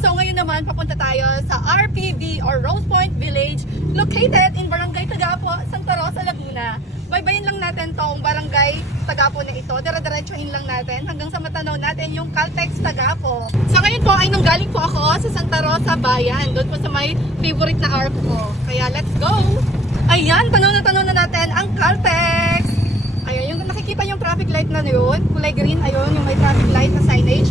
So ngayon naman papunta tayo sa RPV or Rose Point Village located in Barangay Tagapo, Santa Rosa, Laguna. Baybayin lang natin tong Barangay Tagapo na ito. Dire-diretsuhin lang natin hanggang sa matanaw natin yung Caltex Tagapo. So ngayon po ay nanggaling po ako sa Santa Rosa Bayan. Doon po sa may favorite na arc ko. Kaya let's go! Ayan, tanaw na natin ang Caltex. Ayan, yung nakikita yung traffic light na yun, kulay green, ayun, yung may traffic light na signage.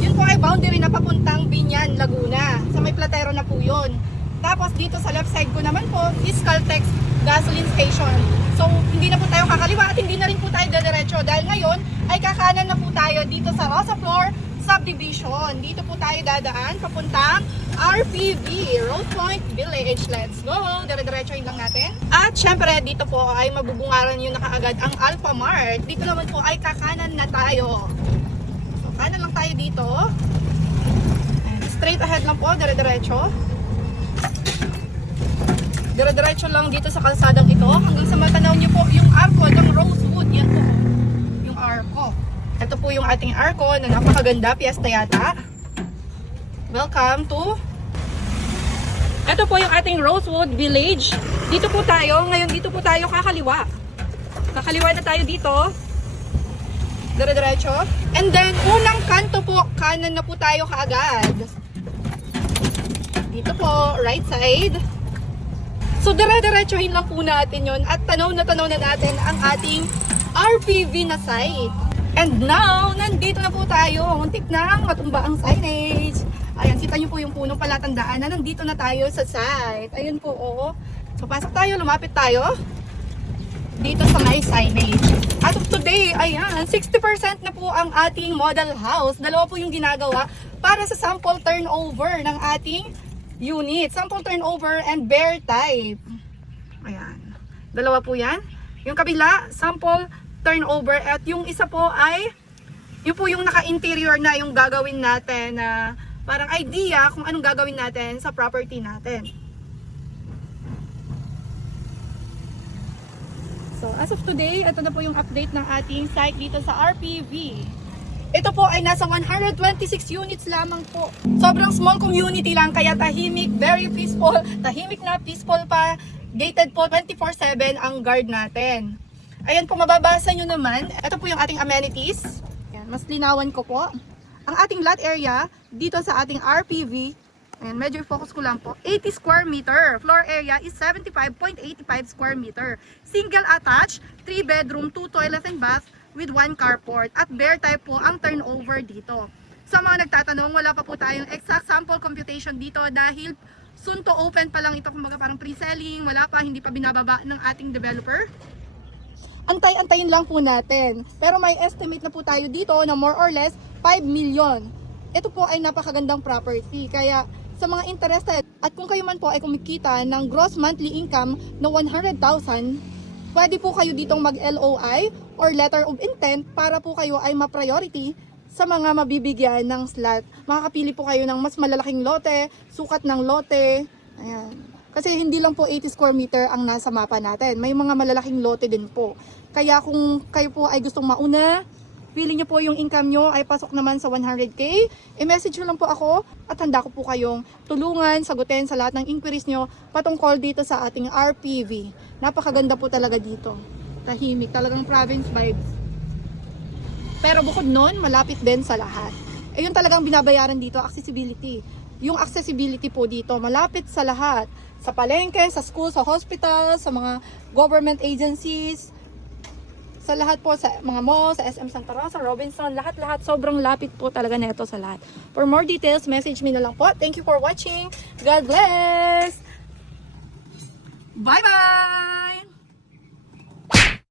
Yun po ay boundary na papuntang Binyan, Laguna. Sa may Platero na po yun. Tapos dito sa left side ko naman po is Caltex gasoline station. So hindi na po tayo kakaliwa at hindi na rin po tayo diretso dahil ngayon ay kakanan na po tayo dito sa Rosa Flor Subdivision. Dito po tayo dadaan papuntang RPV, Rose Point Village. Let's go! Dire-diretsoin lang natin. At syempre dito po ay mabubungaran nyo na kaagad ang Alpha Mart. Dito naman po ay kakanan na tayo. So kanan lang tayo dito. Straight ahead lang po, dire-diretso. Dire-diretso lang dito sa kalsadang ito hanggang sa matanaw nyo po yung arko ng Rosewood. Yan po, yung arko. Ito po yung ating arko na napakaganda, piyesta yata. Welcome to... Ito po yung ating Rosewood Village. Dito po tayo, ngayon dito po tayo kakaliwa. Kakaliwa na tayo dito. Dire-diretso. And then, unang kanto po, kanan na po tayo kaagad. Dito po, right side. So, dire-diretsohin lang po natin yun at tanaw na natin ang ating RPV na site. And now, nandito na po tayo. Muntik nang matumba ang signage. Ayan, kita nyo po yung punong palatandaan na nandito na tayo sa site. Ayun po, oo. So, pasok tayo, lumapit tayo. Dito sa may signage. As of today, ayan, 60% na po ang ating model house. Dalawa po yung ginagawa para sa sample turnover ng ating unit. Sample turnover and bare type. Ayan. Dalawa po yan. Yung kabila, sample turnover. At yung isa po ay, yun po yung naka-interior na yung gagawin natin na parang idea kung anong gagawin natin sa property natin. So, as of today, ito na po yung update ng ating site dito sa RPV. Ito po ay nasa 126 units lamang po. Sobrang small community lang kaya tahimik, very peaceful. Tahimik na, peaceful pa. Gated po 24/7 ang guard natin. Ayan po, mababasa nyo naman. Ito po yung ating amenities. Ayan, mas linawan ko po. Ang ating lot area dito sa ating RPV, ayan, medyo focus ko lang po, 80 square meter. Floor area is 75.85 square meter. Single attached, 3 bedroom, 2 toilet and bath, with 1 carport at bare type po ang turnover dito. Sa mga nagtatanong, wala pa po tayong exact sample computation dito dahil soon to open pa lang ito, kumbaga parang pre-selling, wala pa, hindi pa binababa ng ating developer. Antay-antayin lang po natin. Pero may estimate na po tayo dito na more or less 5 million. Ito po ay napakagandang property. Kaya sa mga interested at kung kayo man po ay kumikita ng gross monthly income na 100,000, pwede po kayo ditong mag-LOI or letter of intent para po kayo ay ma-priority sa mga mabibigyan ng slot. Makakapili po kayo ng mas malalaking lote, sukat ng lote. Ayan. Kasi hindi lang po 80 square meter ang nasa mapa natin. May mga malalaking lote din po. Kaya kung kayo po ay gustong mauna, feeling nyo po yung income nyo ay pasok naman sa 100k, i-message nyo lang po ako at handa ko po kayong tulungan, sagutin sa lahat ng inquiries nyo patungkol dito sa ating RPV. Napakaganda po talaga dito. Tahimik, talagang province vibes. Pero bukod nun, malapit din sa lahat. Yung talagang binabayaran dito, accessibility. Yung accessibility po dito, malapit sa lahat. Sa palengke, sa school, sa hospital, sa mga government agencies, sa lahat po, sa mga mall, sa SM Santa Rosa, Robinson, lahat-lahat, sobrang lapit po talaga neto sa lahat. For more details, message me na lang po. Thank you for watching. God bless! Bye-bye!